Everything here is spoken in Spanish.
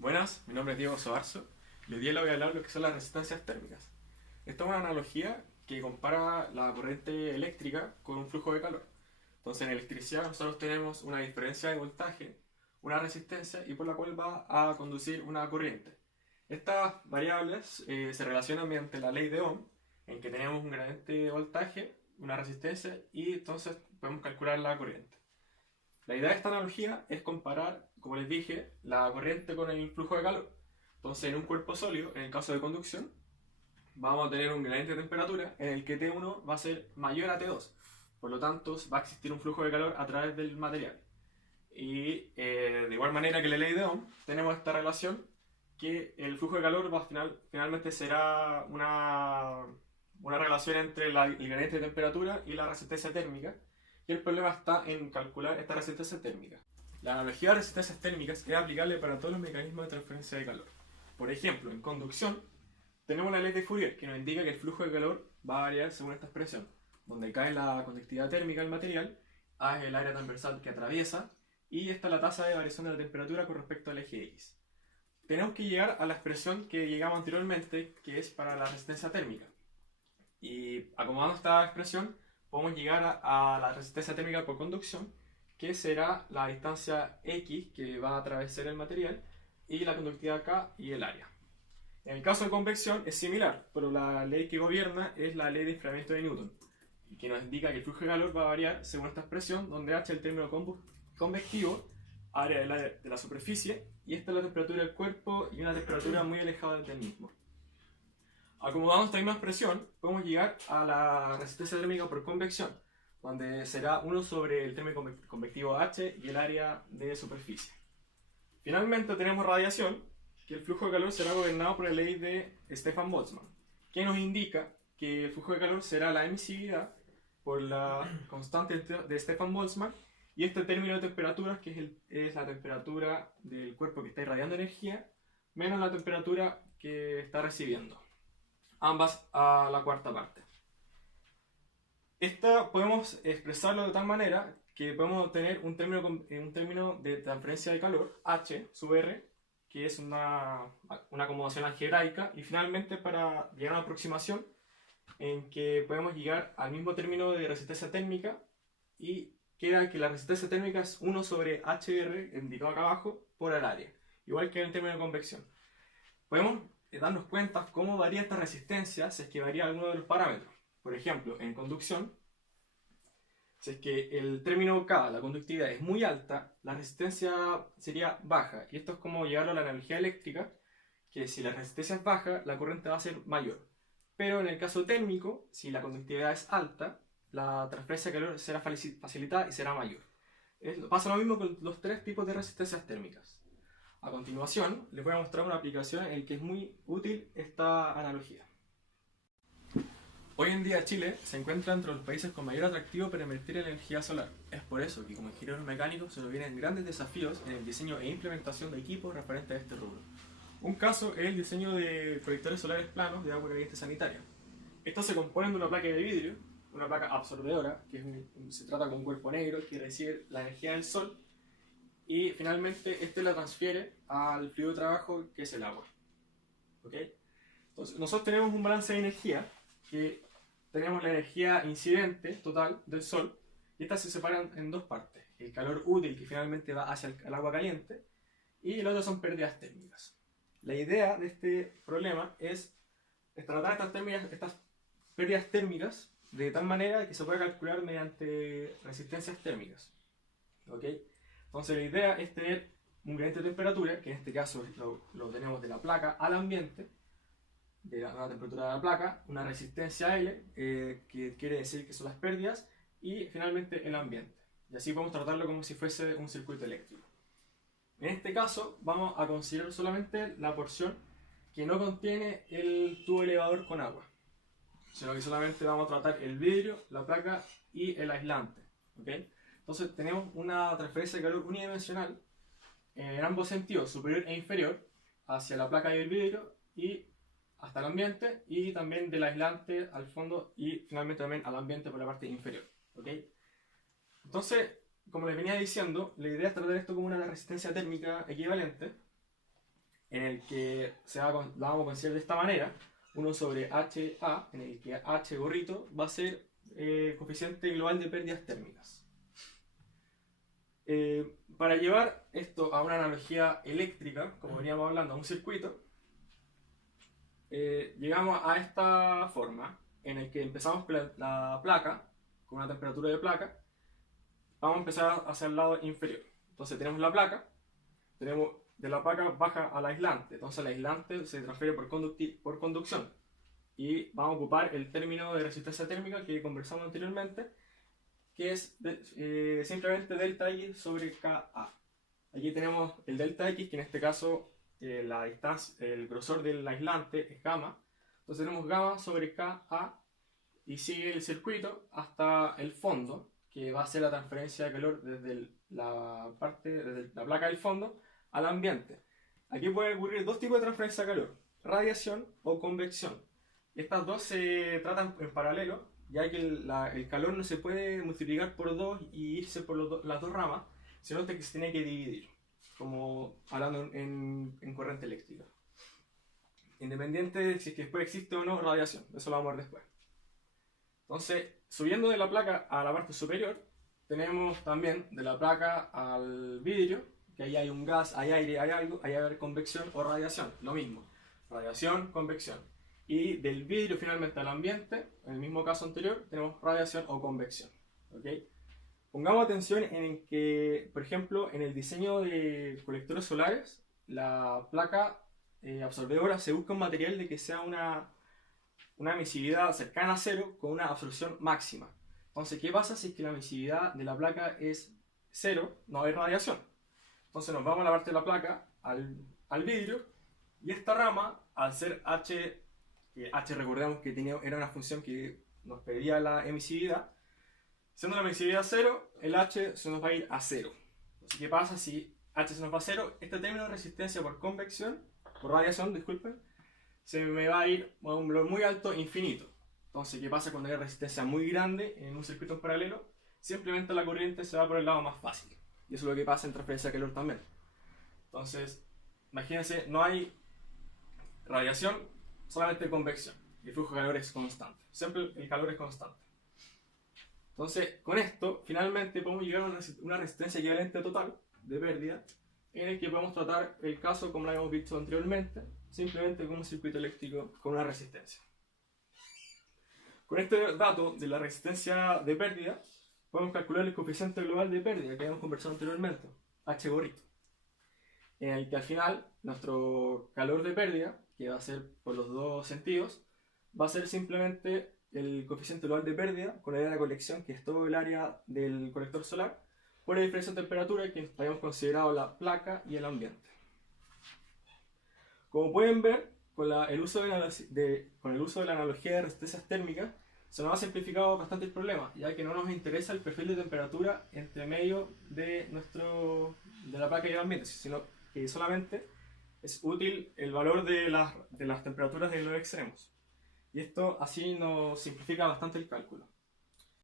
Buenas, mi nombre es Diego Sobarzo y hoy día le voy a hablar de lo que son las resistencias térmicas. Esta es una analogía que compara la corriente eléctrica con un flujo de calor. Entonces en electricidad nosotros tenemos una diferencia de voltaje, una resistencia y por la cual va a conducir una corriente. Estas variables se relacionan mediante la ley de Ohm, en que tenemos un gradiente de voltaje, una resistencia y entonces podemos calcular la corriente. La idea de esta analogía es comparar, como les dije, la corriente con el flujo de calor. Entonces, en un cuerpo sólido, en el caso de conducción, vamos a tener un gradiente de temperatura en el que T1 va a ser mayor a T2. Por lo tanto, va a existir un flujo de calor a través del material. Y de igual manera que la ley de Ohm, tenemos esta relación que el flujo de calor finalmente será una relación entre el gradiente de temperatura y la resistencia térmica. Y el problema está en calcular esta resistencia térmica. La analogía de resistencias térmicas es aplicable para todos los mecanismos de transferencia de calor. Por ejemplo, en conducción, tenemos la ley de Fourier, que nos indica que el flujo de calor va a variar según esta expresión, donde cae la conductividad térmica del material, A es el área transversal que atraviesa, y esta es la tasa de variación de la temperatura con respecto al eje X. Tenemos que llegar a la expresión que llegamos anteriormente, que es para la resistencia térmica. Y acomodando esta expresión, podemos llegar a la resistencia térmica por conducción, que será la distancia X que va a atravesar el material y la conductividad K y el área. En el caso de convección es similar, pero la ley que gobierna es la ley de enfriamiento de Newton, que nos indica que el flujo de calor va a variar según esta expresión, donde H es el término convectivo, área de la superficie, y esta es la temperatura del cuerpo y una temperatura muy alejada del mismo. Acomodando esta misma expresión, podemos llegar a la resistencia térmica por convección, donde será 1 sobre el término convectivo H y el área de superficie. Finalmente tenemos radiación, que el flujo de calor será gobernado por la ley de Stefan-Boltzmann, que nos indica que el flujo de calor será la emisividad por la constante de Stefan-Boltzmann y este término de temperaturas, que es la temperatura del cuerpo que está irradiando energía, menos la temperatura que está recibiendo. Ambas a la cuarta parte. Esta podemos expresarlo de tal manera que podemos obtener un término de transferencia de calor, H sub R, que es una acomodación algebraica, y finalmente para llegar a una aproximación en que podemos llegar al mismo término de resistencia térmica y queda que la resistencia térmica es 1 sobre HR, indicado acá abajo, por el área, igual que en el término de convección. Podemos darnos cuenta cómo varía esta resistencia si es que varía alguno de los parámetros. Por ejemplo, en conducción, si es que el término K, la conductividad, es muy alta, la resistencia sería baja. Y esto es como llevarlo a la analogía eléctrica, que si la resistencia es baja, la corriente va a ser mayor. Pero en el caso térmico, si la conductividad es alta, la transferencia de calor será facilitada y será mayor. Pasa lo mismo con los tres tipos de resistencias térmicas. A continuación, les voy a mostrar una aplicación en la que es muy útil esta analogía. Hoy en día Chile se encuentra entre los países con mayor atractivo para invertir en energía solar. Es por eso que como ingenieros mecánicos se nos vienen grandes desafíos en el diseño e implementación de equipos referentes a este rubro. Un caso es el diseño de colectores solares planos de agua caliente sanitaria. Estos se componen de una placa de vidrio, una placa absorbedora, que se trata de un cuerpo negro que recibe la energía del sol, y finalmente este la transfiere al fluido de trabajo que es el agua. ¿Okay? Entonces, nosotros tenemos un balance de energía, que tenemos la energía incidente total del sol, y estas se separan en dos partes: el calor útil, que finalmente va hacia el agua caliente, y el otro son pérdidas térmicas. La idea de este problema es tratar estas pérdidas térmicas de tal manera que se pueda calcular mediante resistencias térmicas. ¿Okay? Entonces la idea es tener un gradiente de temperatura, que en este caso lo tenemos de la placa al ambiente, de la temperatura de la placa, una resistencia L, que quiere decir que son las pérdidas, y finalmente el ambiente. Y así podemos tratarlo como si fuese un circuito eléctrico. En este caso vamos a considerar solamente la porción que no contiene el tubo elevador con agua, sino que solamente vamos a tratar el vidrio, la placa y el aislante. ¿Okay? Entonces tenemos una transferencia de calor unidimensional en ambos sentidos, superior e inferior, hacia la placa y el vidrio y hasta el ambiente, y también del aislante al fondo y finalmente también al ambiente por la parte inferior. ¿Okay? Entonces, como les venía diciendo, la idea es tratar esto como una resistencia térmica equivalente, en el que la vamos a considerar de esta manera, 1 sobre HA, en el que H gorrito va a ser coeficiente global de pérdidas térmicas. Para llevar esto a una analogía eléctrica, como veníamos hablando, a un circuito, llegamos a esta forma, en el que empezamos con la placa, con una temperatura de placa, vamos a empezar hacia el lado inferior. Entonces tenemos la placa, de la placa baja al aislante, entonces el aislante se transfiere por conducción, y vamos a ocupar el término de resistencia térmica que conversamos anteriormente, que es simplemente delta X sobre Ka. Aquí tenemos el delta X, que en este caso la distancia, el grosor del aislante es gamma. Entonces tenemos gamma sobre Ka, y sigue el circuito hasta el fondo, que va a ser la transferencia de calor desde la placa del fondo al ambiente. Aquí pueden ocurrir dos tipos de transferencia de calor: radiación o convección. Estas dos se tratan en paralelo, ya que el calor no se puede multiplicar por 2 y irse por las dos ramas, sino que se tiene que dividir, como hablando en corriente eléctrica. Independiente de si es que después existe o no radiación, eso lo vamos a ver después. Entonces, subiendo de la placa a la parte superior, tenemos también de la placa al vidrio, que ahí hay un gas, hay aire, hay algo, ahí va a haber convección o radiación, lo mismo, radiación, convección. Y del vidrio finalmente al ambiente, en el mismo caso anterior, tenemos radiación o convección. ¿Okay? Pongamos atención en que, por ejemplo, en el diseño de colectores solares, la placa absorbedora se busca un material de que sea una emisividad cercana a cero con una absorción máxima. Entonces, ¿qué pasa si es que la emisividad de la placa es cero? No hay radiación. Entonces nos vamos a la parte de la placa, al vidrio, y esta rama, al ser H, que H recordemos que era una función que nos pedía la emisividad, siendo la emisividad 0, el H se nos va a ir a 0. Entonces, ¿qué pasa si H se nos va a 0? Este término de resistencia por convección, por radiación, disculpen, se me va a ir a un valor muy alto, infinito. Entonces, ¿qué pasa cuando hay resistencia muy grande en un circuito en paralelo? Simplemente la corriente se va por el lado más fácil. Y eso es lo que pasa en transferencia de calor también. Entonces, imagínense, no hay radiación, solamente convección. Y el flujo de calor es constante. Siempre el calor es constante. Entonces, con esto, finalmente podemos llegar a una resistencia equivalente total de pérdida, en el que podemos tratar el caso como lo habíamos visto anteriormente, simplemente con un circuito eléctrico con una resistencia. Con este dato de la resistencia de pérdida, podemos calcular el coeficiente global de pérdida que habíamos conversado anteriormente, H gorrito, en el que al final nuestro calor de pérdida, que va a ser por los dos sentidos, va a ser simplemente el coeficiente global de pérdida con el área de colección, que es todo el área del colector solar, por la diferencia de temperatura que habíamos considerado la placa y el ambiente. Como pueden ver, con el uso de la analogía de resistencias térmicas, se nos ha simplificado bastante el problema, ya que no nos interesa el perfil de temperatura entre medio de la placa y el ambiente, sino que solamente es útil el valor de las temperaturas de los extremos. Y esto así nos simplifica bastante el cálculo.